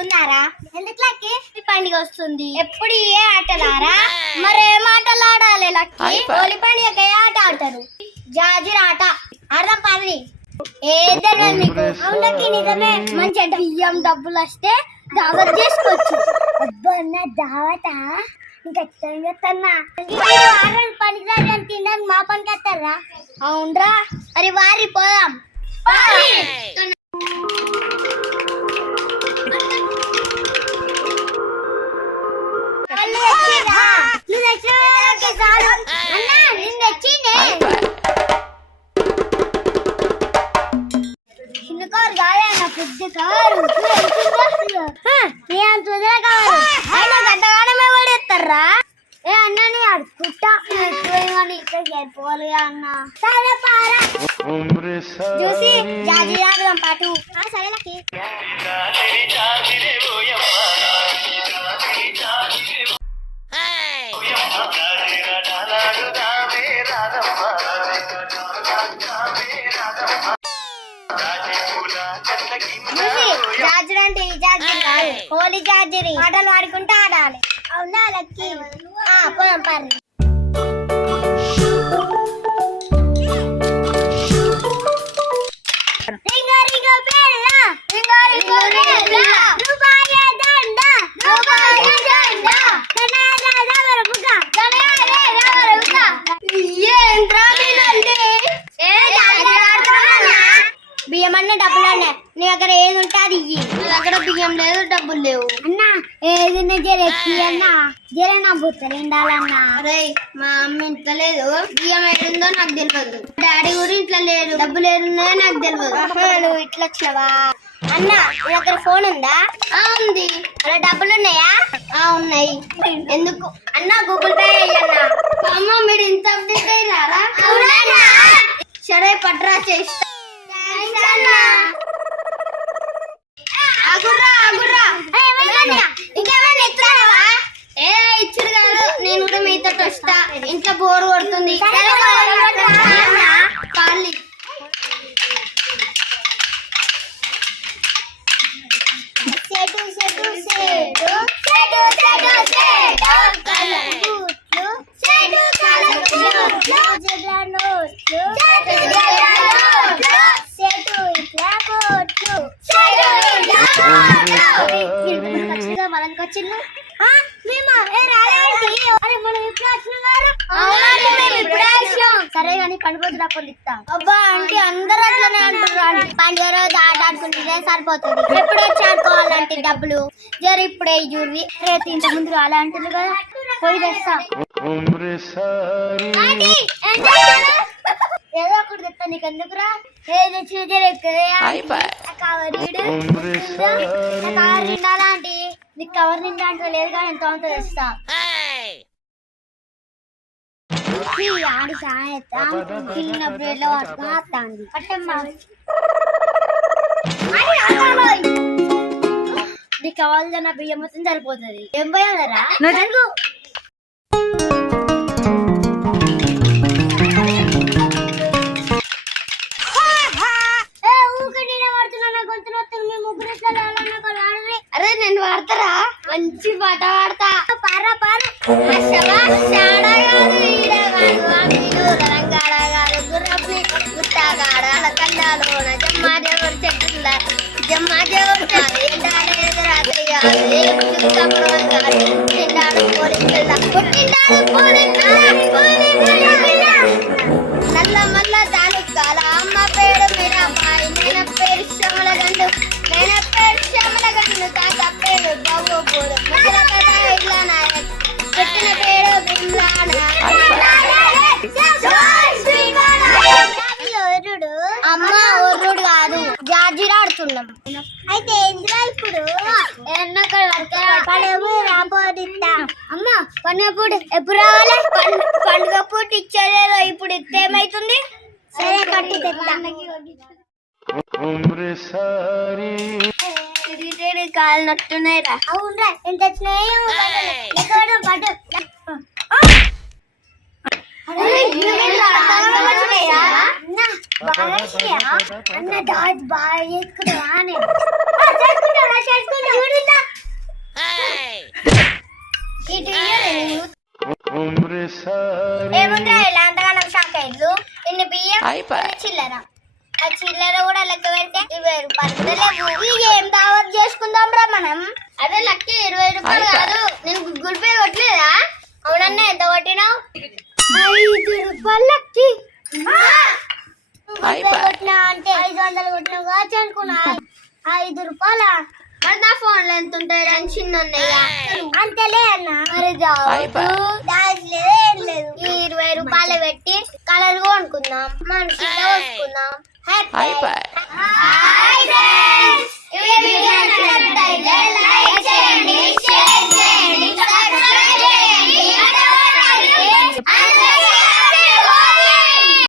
ఆడుతున్నారా ఎందుకు లక్కి? ఈ పండుగ వస్తుంది. ఎప్పుడు ఏ ఆటలారా? మరి ఏం ఆటలు ఆడాలి లక్కి? హోలీ పండుగకి ఏ ఆట ఆడతారు? జాజిర్ ఆట. ఆడదాం పది ఏదైనా మీకు? అవునకి నిజమే. మంచి బియ్యం డబ్బులు వస్తే దావత్ చేసుకోవచ్చు. అబ్బన్న దావత? పనికిరాని తినడానికి మా పనికి వస్తారా? అవునరా. అరే వారి పోదాం. పెద్ద కారు. నీ అంత వదిలే కావాలి. అయినా గంటగానమే పడేస్తారా? ఏ అన్న నీ అడుకుంటా కానీ ఇక్కడ చేరిపోవాలి అన్న. సరే పారా. చూసి జాజీ ఆడదాం పాటు. సరే లక్కి. అవునా లక్కి ఆ, బియ్యం అన్న డబ్బులు అన్న. నీ దగ్గర ఏది ఉంటే అది ఇయ్యి. నీ దగ్గర బియ్యం లేదు డబ్బులు లేవు. అన్న ఏది జర ఎక్కి అన్న. జర నా బుత్తలు ఉండాలన్న అరే మా అమ్మ ఇంట్లో లేదు. బియ్యం ఏడుందో నాకు తెలియదు డాడీ కూడా ఇంట్లో లేరు డబ్బులు ఏడున్నాయో నాకు తెలియదు నువ్వు ఇట్లా వచ్చినవా అన్న నీ దగ్గర ఫోన్ ఉందా? ఆ ఉంది. అలా డబ్బులు ఉన్నాయా? ఆ ఉన్నాయి. ఎందుకు? అన్న గూగుల్ పే అన్న. అమ్మ మీరు ఇంత అప్డేట్ అయ్యారా? సరే పట్రా చేస్తా. నేను కూడా మీతో వస్తా. ఇంట్లో బోర్ కొడుతుంది. పాలి set set set. Set set set. కలబూట్లు set కలబూట్లు జగల నోట్లు సెటు పండుగ డబ్బులు ఇస్తాం అబ్బా అంటే అందరూ అట్లనే అంటున్నారు పండుగ రోజు ఆట ఆడుకుంటే సరిపోతుంది. ఎప్పుడు వచ్చి ఆడుకోవాలంటే డబ్బులు. జర ఇప్పుడే చూరి రేపు ఇంత ముందు అలా అంటుంది కదా. పోయి తెస్తా? ఏదో ఒకటి తెస్తా నీకు ఎందుకురా? ఏది కవర్ నిండాలా ఆంటీ? నీకు కవర్ నిండా అంటే లేదు కానీ ఎంత ఉంటుందో తెస్తా. ఆడి సాయంత్రం తిన్నప్పుడు ఎట్లా పట్టుకుని వస్తాంది పట్టమ్మా. నీకు కావాలన్న బియ్యం మొత్తం సరిపోతుంది. ఏం పోయాలరా? జరుగు ఏ, ఊరికే నేనే వాడుతున్నా, నా గొంతు నొస్తుంది, మీ ముగ్గురు ఇట్లా లాలన్న ఒకరు వాడరే. అరే నేను వాడతారా? మంచి పాట వాడతా. పారా పారా. నల్ల మల్ల దానికి కాలా. పన్నప్పుడు ఎప్పుడు రావాలి? పండుగ పూట ఇచ్చేదేదో ఇప్పుడు ఇస్తే ఏమైతుంది? సరే కట్టి కాలు అవునరా ఎంత అన్న డాట్ బాగా చేసుకుంటా చేసుకుంటా ఏముండ్రా ఇలా అంతగానం షాక్ అయ్యు ఇన్ని బియ్యం చిల్లర. ఆ చిల్లర కూడా లెక్క పెడితే ఇరవై రూపాయలు ఏం దావత్ చేసుకుందాం రా మనం? అదే లెక్క ఇరవై రూపాయలు కాదు. నేను గూగుల్ పే కొట్టలేదా? అవునన్నా ఎంత కొట్టినావు? రూపాయలు లక్కి. అంటే ఐదు వందలు కొట్టినావు కావచ్చు అనుకున్నా. ఐదు రూపాయల? నా ఫోన్లో ఎంత ఉంటాయి అని చిన్న ఉన్నాయా అంతలే అన్న. మరి లేదు ఏం లేదు. ఈ ఇరవై రూపాయలు పెట్టి కలర్ కొనుక్కుందాం. మనిషిగా హాయ్